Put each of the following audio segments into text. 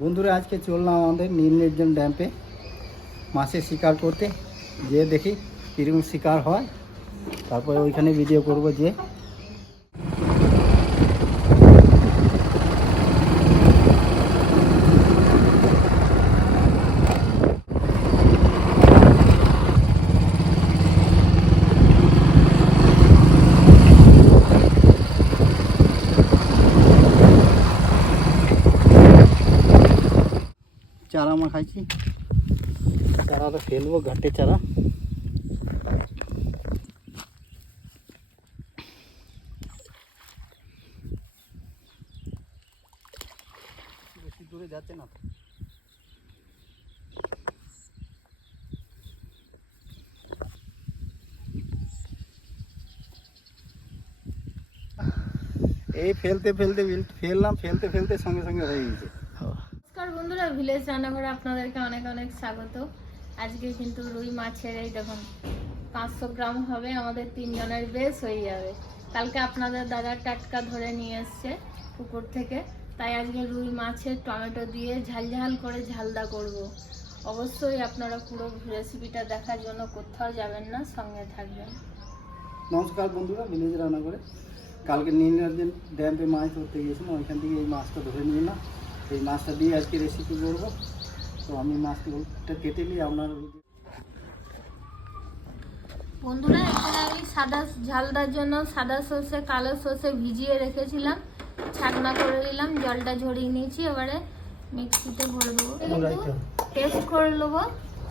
বন্ধুরা আজকে চললাম আমাদের নীল নির্জন ড্যাম্পে মাছের শিকার করতে। যে দেখি কীরকম শিকার হয়। তারপরে ওইখানে ভিডিও করব যে চারা মাখাইছি চারাটা ফেলব ঘাটে চারা বেশি দূরে যাচ্ছে না তো এই ফেলতে ফেলতে বিল- ফেললাম ফেলতে ফেলতে সঙ্গে সঙ্গে হয়ে গেছে নমস্কার বন্ধুরা ভিলেজ রান্নাঘরে আপনাদেরকে অনেক অনেক স্বাগত। আজকে কিন্তু রুই মাছের এই দেখুন, পাঁচশো গ্রাম হবে, আমাদের তিনজনের বেশ হয়ে যাবে। কালকে আপনাদের দাদা টাটকা ধরে নিয়ে এসছে পুকুর থেকে, তাই আজকে রুই মাছের টমেটো দিয়ে করে ঝালদা করব। অবশ্যই আপনারা পুরো রেসিপিটা দেখার জন্য কোথাও যাবেন না, সঙ্গে থাকবেন। নমস্কার বন্ধুরা, ভিলেজ রান্না করে কালকে ড্যাম্পে মাছ ধরতে গিয়েছিলাম, ওইখান থেকে এই মাছটা ধরে নিয়ে না এই মাছটা দিয়ে আজকে রেসিপি করব। তো আমি মাছটা কেটে নিই আপনার বন্ধুরা এখানে আমি সাদা ঝালদার জন্য সাদা সর্ষে কালো সর্ষে ভিজিয়ে রেখেছিলাম। ছাকনা করে দিলাম জলটা ঝরিয়ে নিয়েছি এবারে মিক্সিতে ভরে দেবো। টেস্ট করে নেব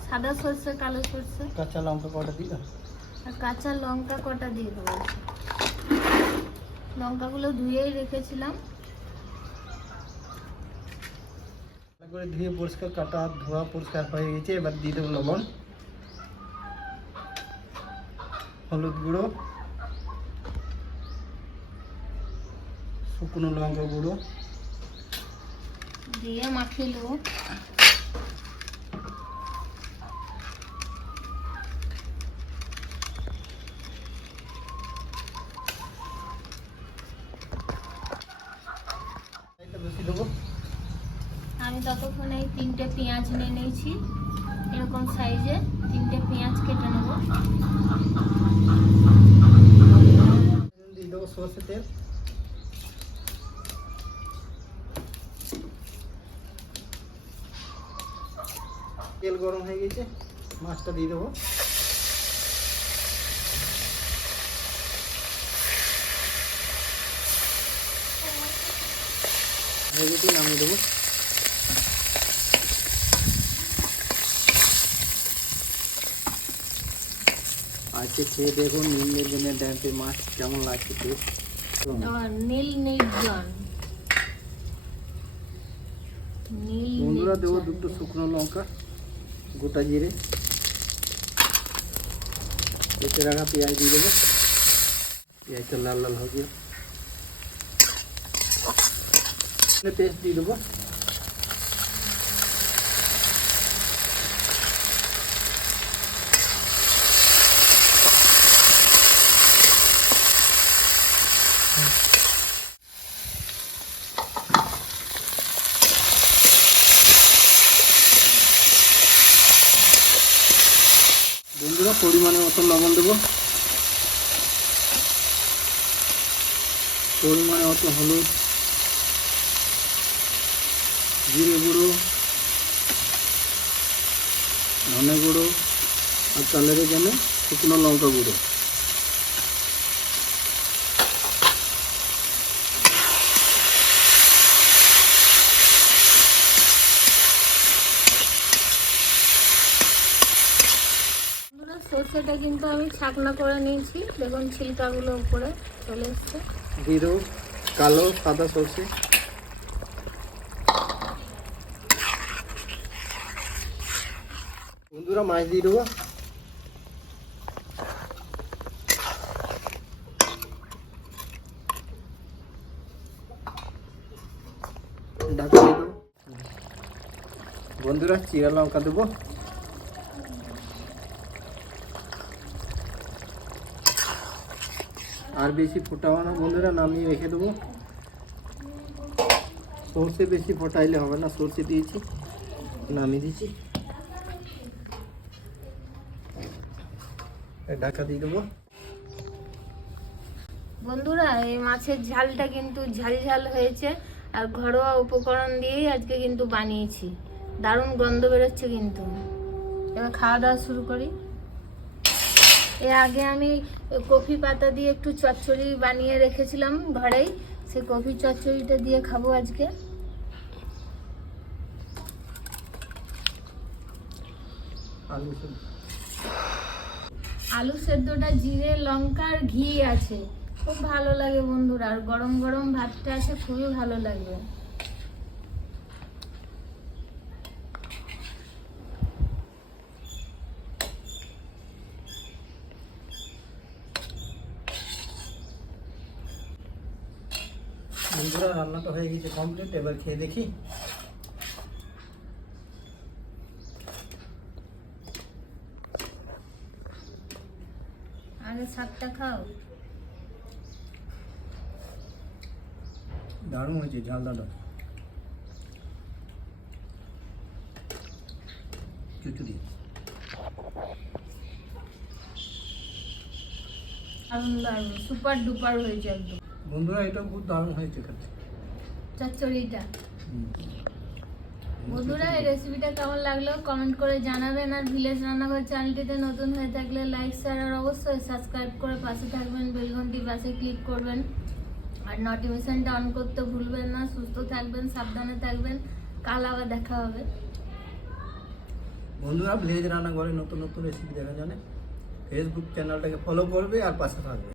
সাদা সর্ষে কালো সর্ষে। কাঁচা লঙ্কা কটা দিলাম আর কাঁচা লঙ্কা কটা দিয়ে দেবো? লঙ্কাগুলো ধুয়েই রেখেছিলাম ভালো করে ধুয়ে পরিষ্কার কাটা, ধোয়া পরিষ্কার হয়ে গেছে। এবার দিয়ে দেবো লবণ, হলুদ গুঁড়ো, শুকনো লঙ্কা গুঁড়ো। দিয়ে মাখিয়ে নেব এটা বেশি দেবো আমি ততক্ষণ এই তিনটে পেঁয়াজ নিয়ে নিয়েছি। এরকম সাইজে তিনটে পেঁয়াজ কেটে নেব। দিয়ে দেবো সর্ষে তেল। তেল গরম হয়ে গেছে, মাছটা দিয়ে দেবো। নামিয়ে দেবো। আজকে খেয়ে দেখুন নীল নির্জনের ড্যাম্পে মাছ কেমন লাগছে টেস্ট আবার নীল নির্জন নীল বন্ধুরা দেবো নির্জন। দুটো শুকনো লঙ্কা গোটা জিরে কেটে রাখা পেঁয়াজ দিয়ে দেবো পেঁয়াজটা লাল লাল হবে পেস্ট দিয়ে দেবো বন্ধুরা, পরিমাণে মতো লবণ দেবো। পরিমাণে মতো হলুদ, জিরে গুঁড়ো, ধনে গুঁড়ো আর কালারের জন্য শুকনো লঙ্কা গুঁড়ো। কিন্তু আমি ছাকনা করে নিয়েছি। দেখুন ছিলকাগুলো উপরে চলে এসছে। দেবো কালো, সাদা বন্ধুরা, মাছ দিয়ে দেবো। বন্ধুরা, চিরা লঙ্কা দেবো। আর বেশি ফোটাবো না বন্ধুরা, নামিয়ে রেখে দেবো। সর্ষে বেশি ফোটাইলে হবে না, সর্ষে দিয়েছি, নামিয়ে দিয়েছি। ঢাকা দিয়ে দেবো। বন্ধুরা, এই মাছের ঝালটা কিন্তু ঝাল ঝাল হয়েছে, আর ঘরোয়া উপকরণ দিয়েই আজকে কিন্তু বানিয়েছি। দারুণ গন্ধ বেরোচ্ছে কিন্তু। এবার খাওয়া দাওয়া শুরু করি। এর আগে আমি কফি পাতা দিয়ে একটু চচ্চড়ি বানিয়ে রেখেছিলাম ঘরেই। সেই কফি চচ্চড়িটা দিয়ে খাব আজকে। আলু সেদ্ধটা জিরে লঙ্কা আর ঘি আছে। খুব ভালো লাগে বন্ধুরা আর গরম গরম ভাতটা আছে খুবই ভালো লাগবে বন্ধুরা রান্নাটা হয়ে গেছে কমপ্লিট এবার খেয়ে দেখি। আগে শাকটা খাও। দারুণ হয়েছে ঝালদাটা। চুচুরি দারুণ দারুণ। সুপার ডুপার হয়েছে একদম। বন্ধুরা এটা খুব দারুণ হয়েছে খেতে চচ্চড়িটা। বন্ধুরা এই রেসিপিটা কেমন লাগল কমেন্ট করে জানাবেন। আর ভিলেজ রান্নাঘর চ্যানেলটিতে নতুন হয়ে থাকলে লাইক শেয়ার আর অবশ্যই সাবস্ক্রাইব করে পাশে থাকবেন বেল ঘন্টির পাশে ক্লিক করবেন। আর নোটিফিকেশনটা অন করতে ভুলবেন না সুস্থ থাকবেন সাবধানে থাকবেন। কাল আবার দেখা হবে। বন্ধুরা ভিলেজ রান্নাঘরে নতুন নতুন রেসিপি দেখা জানে ফেসবুক চ্যানেলটাকে ফলো করবে আর পাশে থাকবে।